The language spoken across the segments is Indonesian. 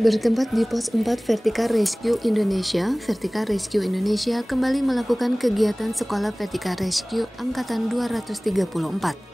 Bertempat di pos 4 Vertical Rescue Indonesia, Vertical Rescue Indonesia kembali melakukan kegiatan Sekolah Vertical Rescue Angkatan 234.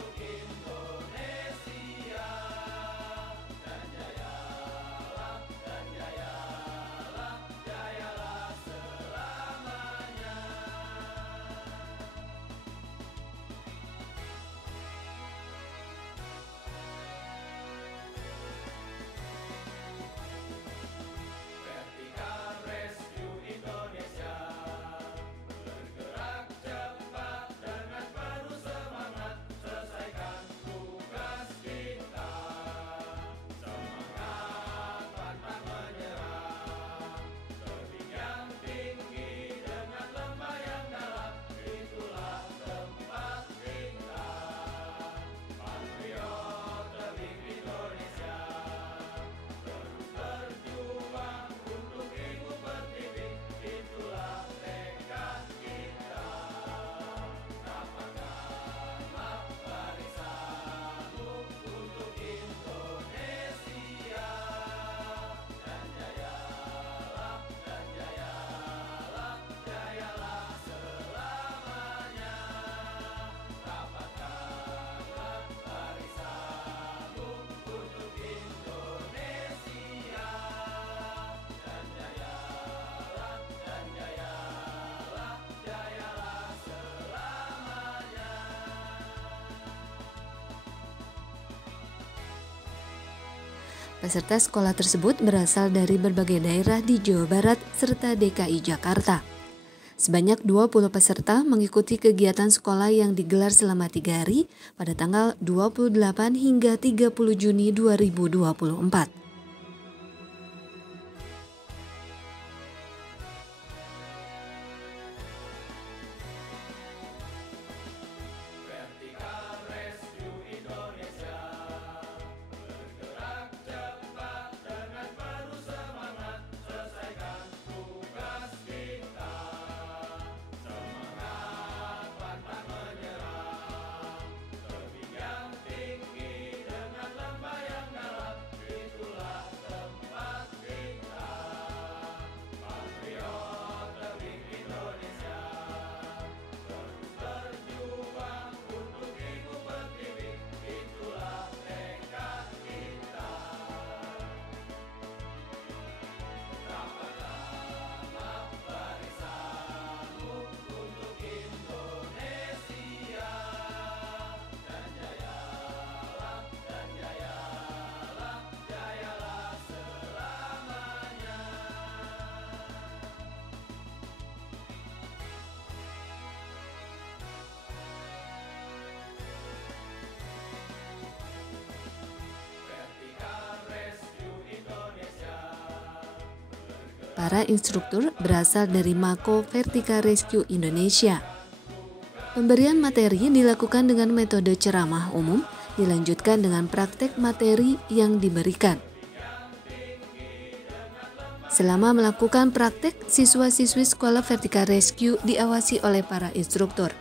Peserta sekolah tersebut berasal dari berbagai daerah di Jawa Barat serta DKI Jakarta. Sebanyak 20 peserta mengikuti kegiatan sekolah yang digelar selama 3 hari pada tanggal 28 hingga 30 Juni 2024. Para instruktur berasal dari Mako Vertical Rescue Indonesia. Pemberian materi dilakukan dengan metode ceramah umum, dilanjutkan dengan praktek materi yang diberikan. Selama melakukan praktek, siswa-siswi Sekolah Vertical Rescue diawasi oleh para instruktur.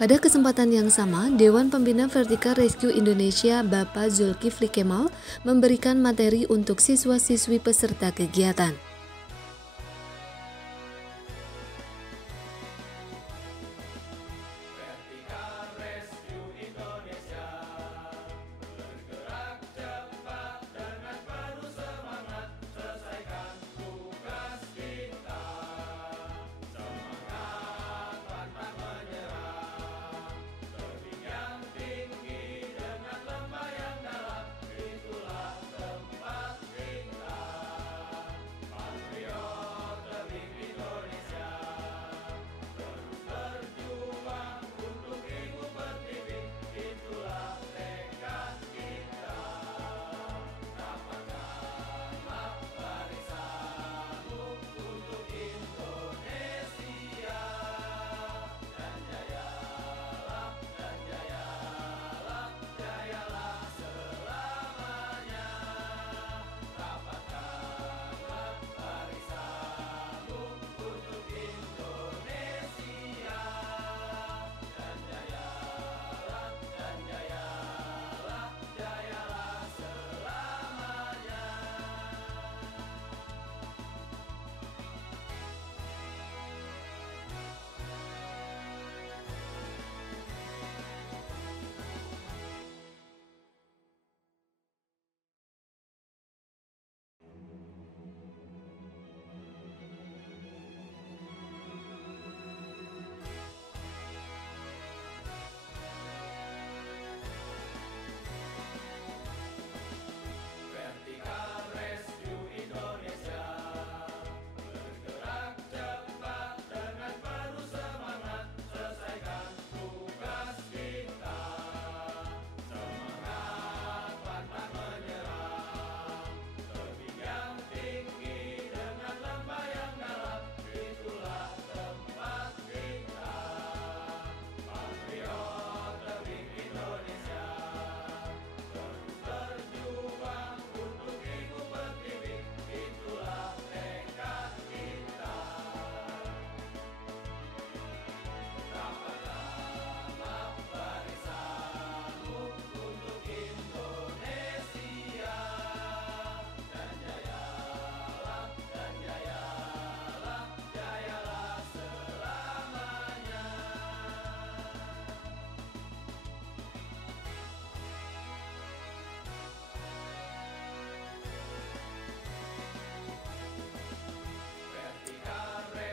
Pada kesempatan yang sama, Dewan Pembina Vertical Rescue Indonesia Bapak Zulkifli Kemal memberikan materi untuk siswa-siswi peserta kegiatan.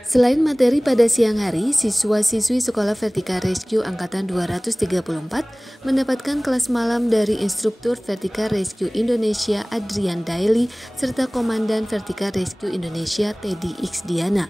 Selain materi pada siang hari, siswa-siswi Sekolah Vertical Rescue Angkatan 234 mendapatkan kelas malam dari instruktur Vertical Rescue Indonesia Adrian Daily serta Komandan Vertical Rescue Indonesia Teddy Iksdiana.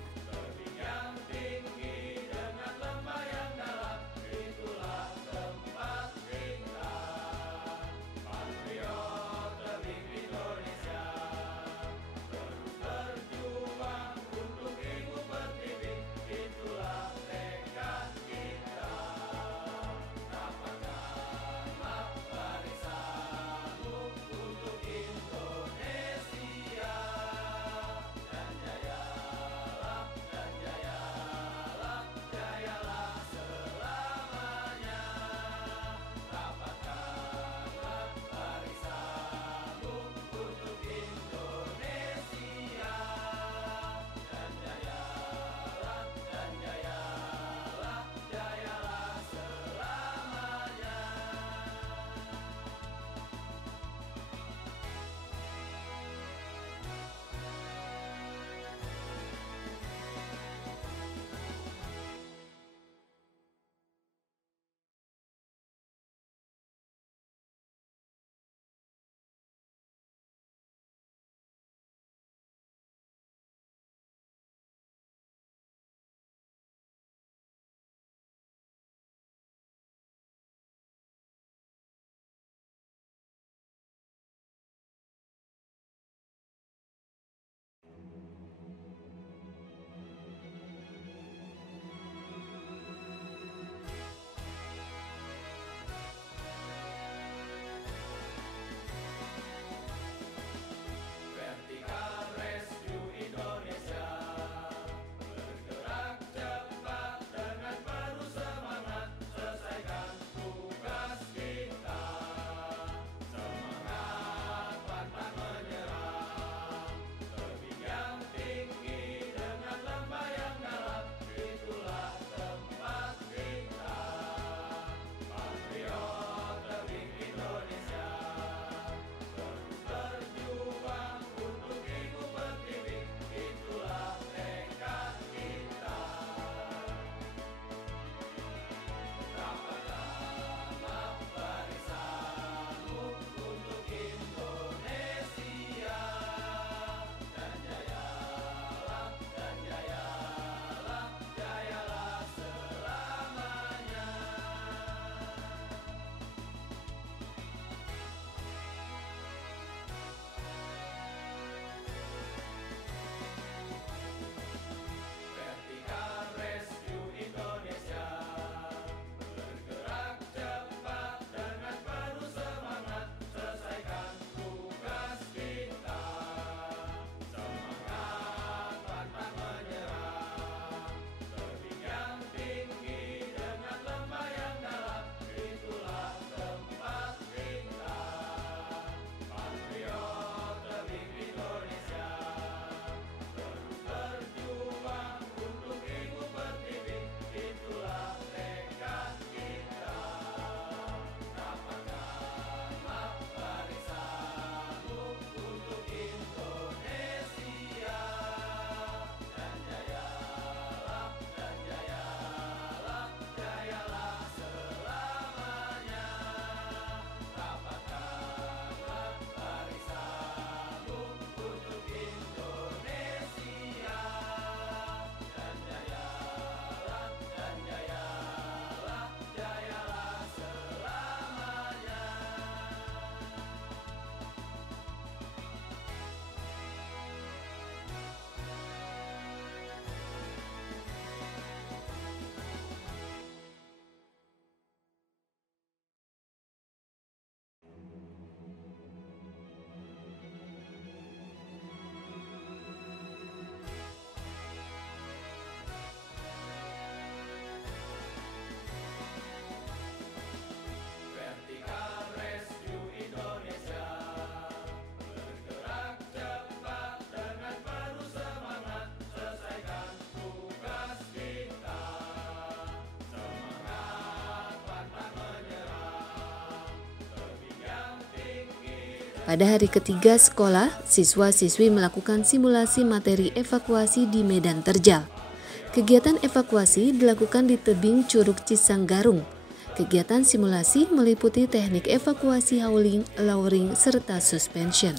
Pada hari ketiga sekolah, siswa-siswi melakukan simulasi materi evakuasi di medan terjal. Kegiatan evakuasi dilakukan di tebing Curug Cisanggarung. Kegiatan simulasi meliputi teknik evakuasi hauling, lowering, serta suspension.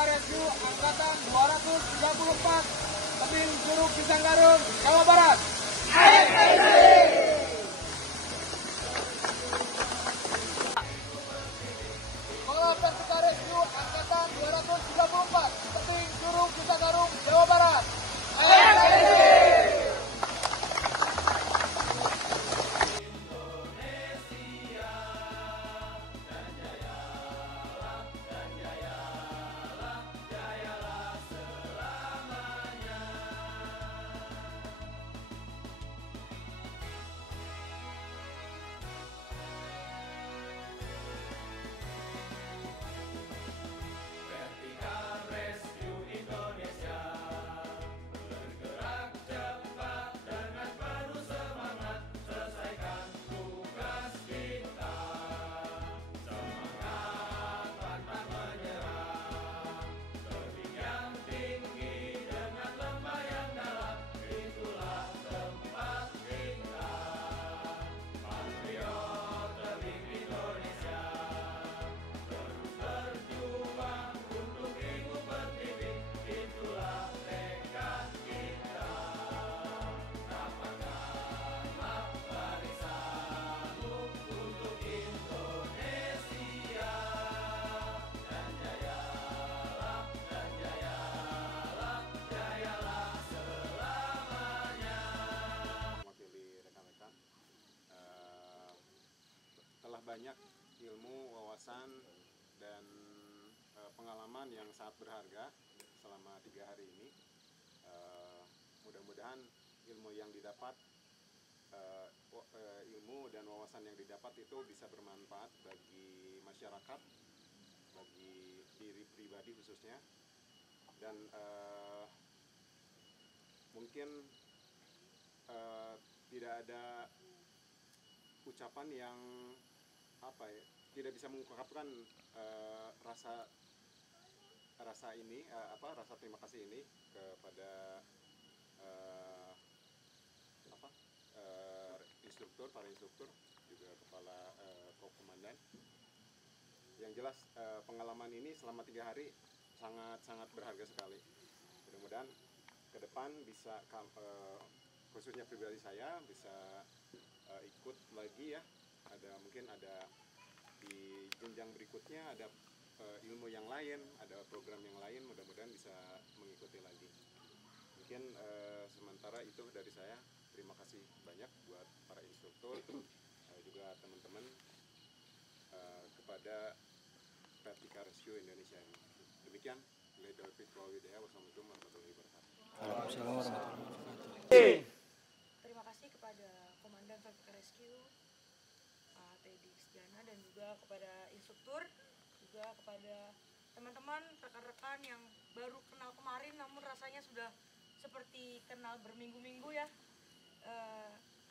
Vertika Rescue Angkatan 234, Tebing Curug Cisanggarung, Jawa Barat. Sekolah Vertika Rescue Angkatan 234, Tebing Curug Cisanggarung, Jawa Barat. Telah banyak ilmu, wawasan, dan pengalaman yang sangat berharga selama 3 hari ini. Mudah-mudahan ilmu yang didapat, ilmu dan wawasan yang didapat itu bisa bermanfaat bagi masyarakat, bagi diri pribadi khususnya, dan mungkin tidak ada ucapan yang tidak bisa mengungkapkan rasa terima kasih ini kepada para instruktur, juga kepala komandan. Yang jelas pengalaman ini selama 3 hari sangat berharga sekali. Mudah-mudahan ke depan bisa khususnya pribadi saya bisa ikut lagi ya. Mungkin ada di jenjang berikutnya ada ilmu yang lain, ada program yang lain, mudah-mudahan bisa mengikuti lagi. Mungkin sementara itu dari saya. Terima kasih banyak buat para instruktur, juga teman-teman, kepada Vertika Rescue Indonesia ini. Demikian, wassalamualaikum warahmatullahi wabarakatuh. Waalaikumsalam warahmatullahi wabarakatuh. Terima kasih kepada Komandan Vertika Rescue Teddy Sdiana, dan juga kepada instruktur, juga kepada teman-teman, rekan-rekan yang baru kenal kemarin namun rasanya sudah seperti kenal berminggu-minggu ya.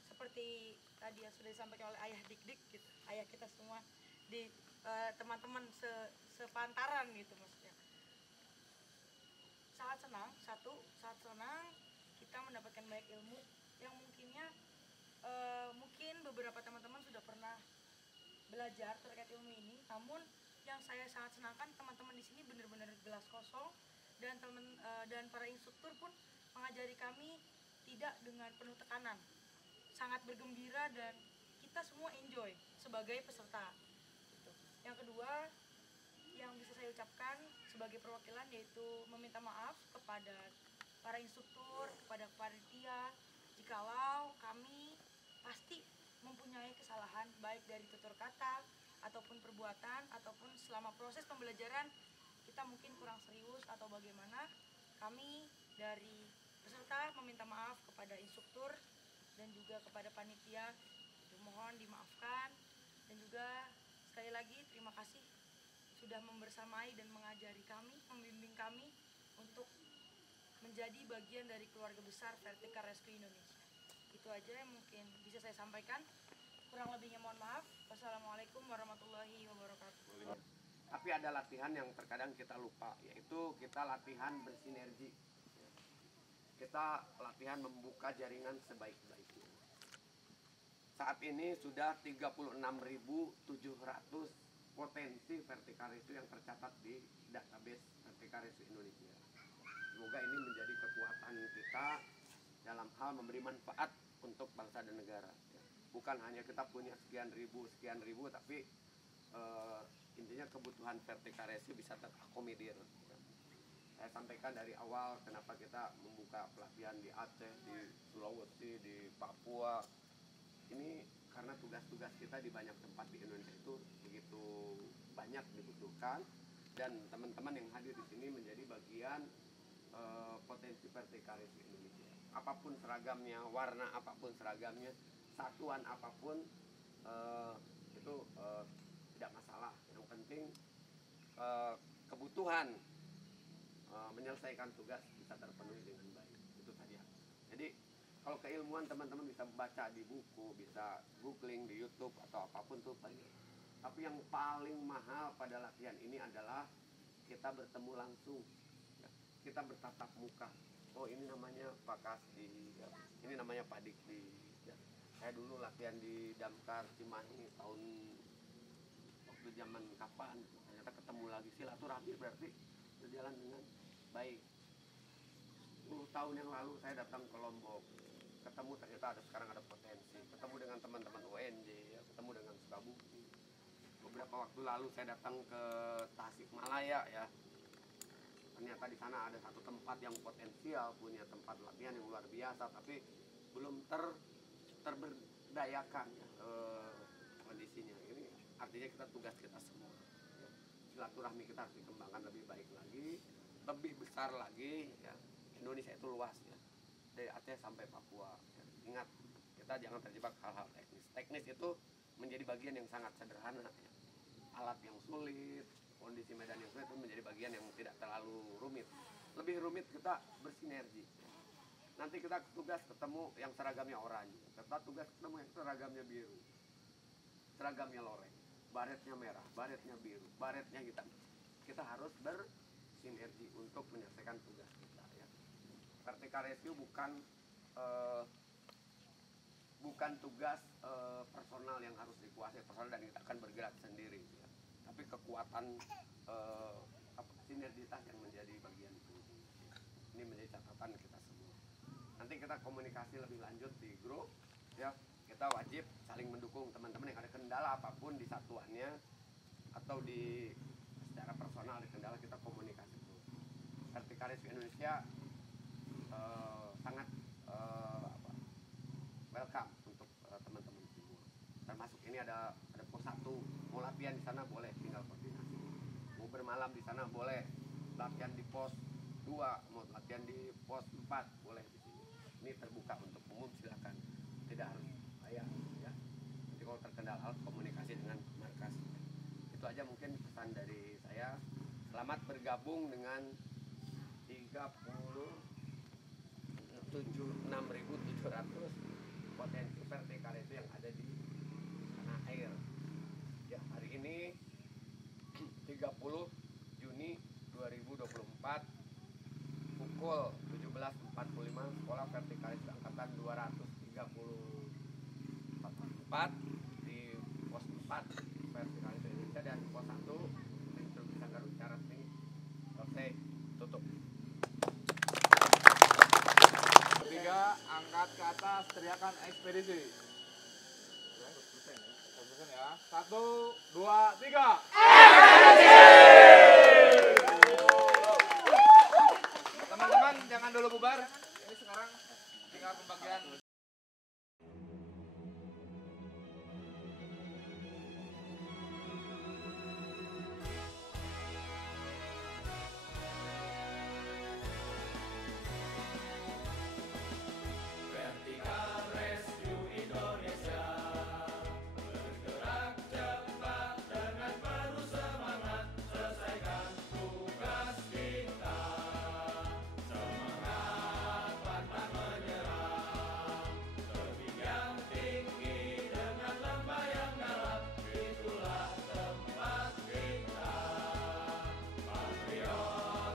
Seperti tadi yang sudah disampaikan oleh Ayah Dik-Dik gitu, ayah kita semua, di teman-teman sepantaran gitu maksudnya. Sangat senang, sangat senang kita mendapatkan banyak ilmu yang mungkin beberapa teman-teman sudah pernah belajar terkait ilmu ini, namun yang saya sangat senangkan teman-teman di sini benar-benar gelas kosong, dan para instruktur pun mengajari kami tidak dengan penuh tekanan, sangat bergembira, dan kita semua enjoy sebagai peserta. Gitu. Yang kedua yang bisa saya ucapkan sebagai perwakilan yaitu meminta maaf kepada para instruktur, kepada panitia, jikalau kami pasti mempunyai kesalahan baik dari tutur kata ataupun perbuatan, ataupun selama proses pembelajaran kita mungkin kurang serius atau bagaimana. Kami dari peserta meminta maaf kepada instruktur dan juga kepada panitia, mohon dimaafkan, dan juga sekali lagi terima kasih sudah membersamai dan mengajari kami, membimbing kami untuk menjadi bagian dari keluarga besar Vertika Rescue Indonesia. Itu aja yang mungkin bisa saya sampaikan. Kurang lebihnya mohon maaf. Wassalamualaikum warahmatullahi wabarakatuh. Tapi ada latihan yang terkadang kita lupa, yaitu kita latihan bersinergi. Kita latihan membuka jaringan sebaik-baiknya. Saat ini sudah 36.700 potensi vertikalis itu yang tercatat di database vertikalis Indonesia. Semoga ini menjadi kekuatan kita dalam hal memberi manfaat untuk bangsa dan negara. Bukan hanya kita punya sekian ribu, tapi intinya kebutuhan vertikalis bisa terakomodir. Saya sampaikan dari awal kenapa kita membuka pelatihan di Aceh, di Sulawesi, di Papua. Ini karena tugas-tugas kita di banyak tempat di Indonesia itu begitu banyak dibutuhkan, dan teman-teman yang hadir di sini menjadi bagian potensi vertikalis di Indonesia. Apapun seragamnya, warna apapun seragamnya, satuan apapun itu tidak masalah. Yang penting kebutuhan menyelesaikan tugas bisa terpenuhi dengan baik. Itu saja. Jadi kalau keilmuan teman-teman bisa baca di buku, bisa googling di YouTube atau apapun tuh banyak. Tapi yang paling mahal pada latihan ini adalah kita bertemu langsung, ya. Kita bertatap muka. Oh, ini namanya Pak Kasdi, ya. Ini namanya Pak Dikdi. Ya. Saya dulu latihan di Damkar Cimahi tahun waktu zaman kapan, ternyata ketemu lagi, silaturahmi berarti berjalan dengan baik. 10 tahun yang lalu saya datang ke Lombok, ketemu ternyata sekarang ada potensi, ketemu dengan teman-teman UNJ, ya, ketemu dengan Sukabumi. Beberapa waktu lalu saya datang ke Tasikmalaya, ya, ternyata di sana ada satu tempat yang potensial, punya tempat latihan yang luar biasa, tapi belum terberdayakan, ya, kondisinya. Ini artinya tugas kita semua, ya. Silaturahmi kita harus dikembangkan lebih baik lagi, lebih besar lagi, ya. Indonesia itu luas, ya, dari Aceh sampai Papua, ya. Ingat, kita jangan terjebak hal-hal teknis. Teknis itu menjadi bagian yang sangat sederhana, ya. Alat yang sulit, kondisi medan yang sulit itu menjadi bagian yang tidak terlalu rumit. Lebih rumit kita bersinergi. Nanti kita tugas ketemu yang seragamnya oranye, kita tugas ketemu yang seragamnya biru, seragamnya loreng, baretnya merah, baretnya biru, baretnya hitam. Kita harus bersinergi untuk menyelesaikan tugas kita, ya. Vertical rescue bukan tugas personal yang harus dikuasai personal dan kita akan bergerak sendiri, ya. Tapi kekuatan sinergitas yang menjadi bagian penting. Ini menjadi catatan kita semua. Nanti kita komunikasi lebih lanjut di grup, ya. Kita wajib saling mendukung teman-teman yang ada kendala apapun di satuannya atau di secara personal ada kendala, kita komunikasi dulu. Vertical Rescue Indonesia sangat welcome untuk teman-teman semua. Termasuk ini ada pos 1, mau latihan di sana boleh, tinggal koordinasi. Mau bermalam di sana boleh, latihan di pos 2, mau latihan di pos 4 boleh di sini. Ini terbuka untuk umum, silakan. Tidak harus bayar, ya. Jadi kalau terkendala harus komunikasi dengan markas. Itu aja mungkin pesan dari saya. Selamat bergabung dengan 36.700 potensi vertikal itu yang ada di tanah air. Ya, hari ini 30 Juni 2024 pukul 17.45 Sekolah Vertikalis Angkatan 234 di pos 4 Vertikalis Indonesia dan pos 1 Instruksi Sanggar Ucara Resmi selesai, tutup. 3, angkat ke atas, teriakan ekspedisi. Ya, 100% ya. 1, 2, 3.